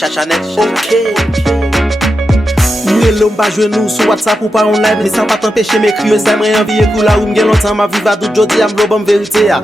Chachanet, ok. Mwen l'homme pas jouer nous sur WhatsApp ou pas en live, mais ça pas t'empêcher m'écrire, ça m'envie pour là où m'gen longtemps ma vie va tout jodi am lo bon vérité ya.